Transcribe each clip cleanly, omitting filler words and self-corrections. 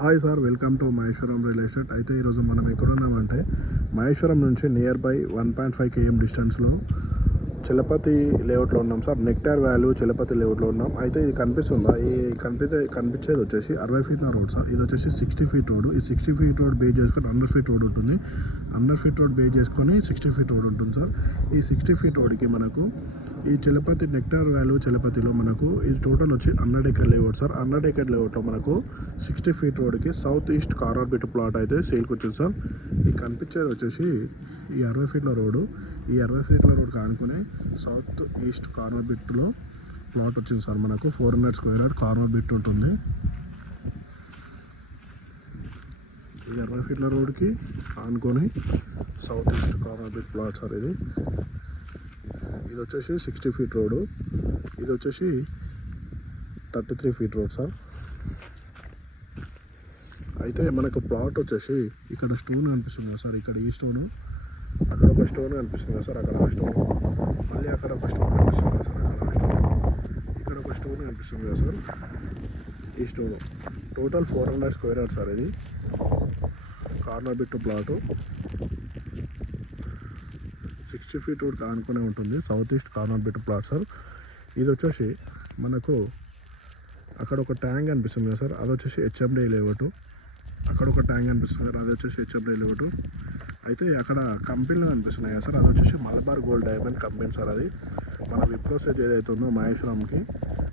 Hi sir, welcome to Maheshwaram real estate. అయితే ఈరోజు మనం ఎక్కడున్నామంటే మహేశ్వరం నుంచి నియర్ బై 1.5 km డిస్టెన్స్లో చలపతి లేఅవుట్లో ఉన్నాం సార్. నెక్టార్ వ్యాల్యూ చలపతి లేఅవుట్లో ఉన్నాం. అయితే ఇది కనిపిస్తుందా? ఈ కనిపించేది వచ్చేసి 60 ఫీట్ల రోడ్ సార్. ఇది వచ్చేసి 60 ఫీట్ రోడ్. ఈ 60 ఫీట్ రోడ్ బేస్ చేసుకొని 100 ఫీట్ రోడ్ ఉంటుంది. 100 ఫీట్ రోడ్ బేస్ చేసుకొని 60 ఫీట్ రోడ్ ఉంటుంది సార్. ఈ 60 ఫీట్ రోడ్కి మనకు ఈ చలపతి నెక్టార్ వ్యాల్యూ చలపతిలో మనకు ఇది టోటల్ వచ్చి 100 ఎకర్ లేఅవుట్ సార్. 100 ఎకర్ లేఅవుట్లో మనకు 60 ఫీట్ రోడ్కి south east corner bit plot అయితే సేల్కి వచ్చింది సార్. ఈ కనిపించేది వచ్చేసి ఈ 60 ఫీట్ల రోడ్డు. ఈ 60 ఫీట్ల రోడ్ కానుకునే సౌత్ ఈస్ట్ కార్నర్ బిట్లో ప్లాట్ వచ్చింది సార్. మనకు 400 స్క్వేర్ యార్డ్ కార్నర్ బిట్ ఉంటుంది. ఈ 60 ఫీట్ల రోడ్కి ఆనుకొని south east corner bit plot sir. ఇది వచ్చేసి 60 ఫీట్ రోడ్డు. ఇది వచ్చేసి 33 ఫీట్ రోడ్ సార్. అయితే మనకు ప్లాట్ వచ్చేసి ఇక్కడ స్టోన్ కనిపిస్తుంది కదా సార్. ఇక్కడ ఈ స్టోను, అక్కడ ఒక స్టోన్ కనిపిస్తుంది కదా సార్. అక్కడ ఒక స్టోన్, మళ్ళీ అక్కడ ఒక స్టోన్ కనిపిస్తుంది కదా సార్. అక్కడ ఒక స్టోన్, ఇక్కడ ఒక స్టోన్ కనిపిస్తుంది కదా సార్. ఈ stone total 400 square yard sir. ఇది corner bit plot 60 feet road ఆనుకునే ఉంటుంది. South east corner bit plot sir. ఇది వచ్చేసి మనకు అక్కడ ఒక ట్యాంక్ కనిపిస్తుంది కదా సార్. అది వచ్చేసి హెచ్ఎండి లేఅవుట్. అక్కడ ఒక ట్యాంక్ కనిపిస్తుంది కదా, అది వచ్చేసి హెచ్ఎండి లేఅవుట్. అయితే అక్కడ కంపెనీలు కనిపిస్తున్నాయి కదా సార్. అది వచ్చేసి Malabar gold diamond company sir. అది మన విప్రోసెజ్ ఏదైతే ఉందో మహేశ్వరంకి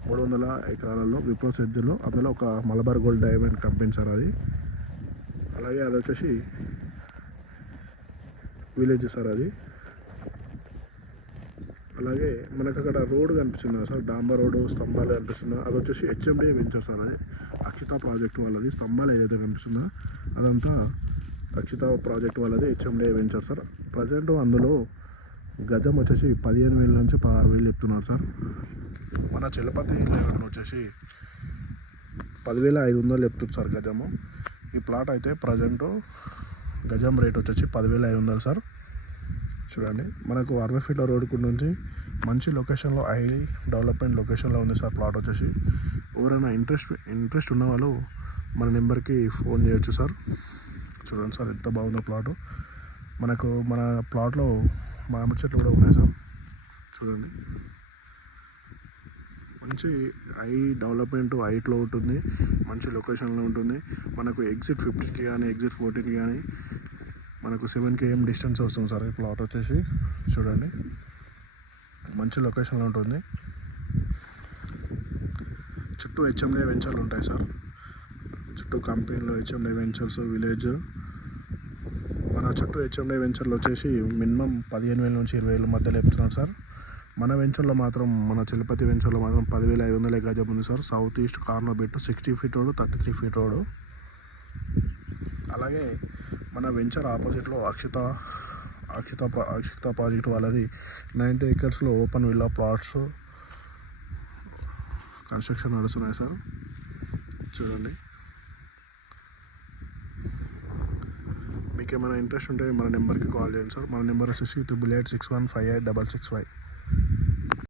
300 ఎకరాలలో విప్రోసెజ్లో అందులో ఒక Malabar gold diamond company sir అది. అలాగే అది వచ్చేసి విలేజ్ సార్ అది. అలాగే మనకు అక్కడ రోడ్ కనిపిస్తుంది సార్. డాంబర్ రోడ్డు, స్తంభాలు కనిపిస్తుంది. అది వచ్చేసి హెచ్ఎండి వెంచర్ సార్. అది అక్షిత ప్రాజెక్ట్ వాళ్ళది. స్తంభాలు ఏదైతే కనిపిస్తుందో అదంతా అక్షిత ప్రాజెక్ట్ వాళ్ళది, హెచ్ఎండి వెంచర్ సార్. ప్రజెంట్ అందులో గజం వచ్చేసి 15,000 నుంచి 16,000 చెప్తున్నారు సార్. మన చలపతి లేఅవుట్లో వచ్చేసి 10,500 చెప్తుంది సార్ గజము. ఈ ప్లాట్ అయితే ప్రజెంట్ గజం రేట్ వచ్చేసి 10,500 సార్. చూడండి, మనకు 60 ఫీట్ల రోడ్డు నుంచి మంచి లొకేషన్లో, హైలీ డెవలప్మెంట్ లొకేషన్లో ఉంది సార్ ప్లాట్ వచ్చేసి. ఎవరైనా ఇంట్రెస్ట్ ఉన్న వాళ్ళు మన నెంబర్కి ఫోన్ చేయొచ్చు సార్. చూడండి సార్, ఎంత బాగుందో ప్లాటు. మనకు మన ప్లాట్లో మామిడి చెట్లు కూడా ఉన్నాయి సార్. చూడండి, మంచి హై డెవలప్మెంట్ హైట్లో ఉంటుంది, మంచి లొకేషన్లో ఉంటుంది. మనకు ఎగ్జిట్ 15కి కానీ ఎగ్జిట్ 14కి కానీ మనకు 7 km డిస్టెన్స్ వస్తుంది సార్. ఈ ప్లాట్ వచ్చేసి చూడండి, మంచి లొకేషన్లో ఉంటుంది. చుట్టూ హెచ్ఎండి వెంచర్లు ఉంటాయి సార్. చుట్టూ కంపెనీలో హెచ్ఎండి వెంచర్స్, విలేజ్. మన చుట్టూ హెచ్ఎండి వెంచర్లు వచ్చేసి మినిమం 15,000 నుంచి 20,000 మధ్యలో చెప్తున్నారు సార్. మన వెంచర్లో మాత్రం, మన చలపతి వెంచర్లో మాత్రం 10,500 గజం ఉంది sir. South east corner bit 60 feet road, 33 feet road. అలాగే మన వెంచర్ ఆపోజిట్లో అక్షిత ప్రాజెక్ట్ వాళ్ళది 90 ఎకర్స్లో ఓపెన్ విల్లా ప్లాట్స్ కన్స్ట్రక్షన్ నడుస్తున్నాయి సార్. చూడండి, మీకు ఏమైనా ఇంట్రెస్ట్ ఉంటే మన నెంబర్కి కాల్ చేయండి సార్. మన నెంబర్ వచ్చేసి 8886158665.